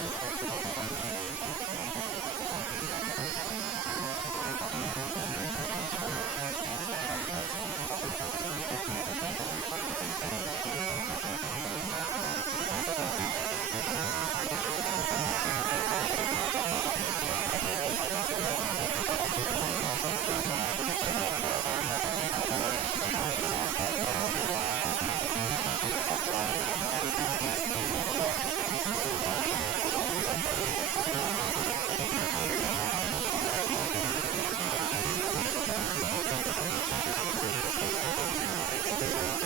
you Yeah.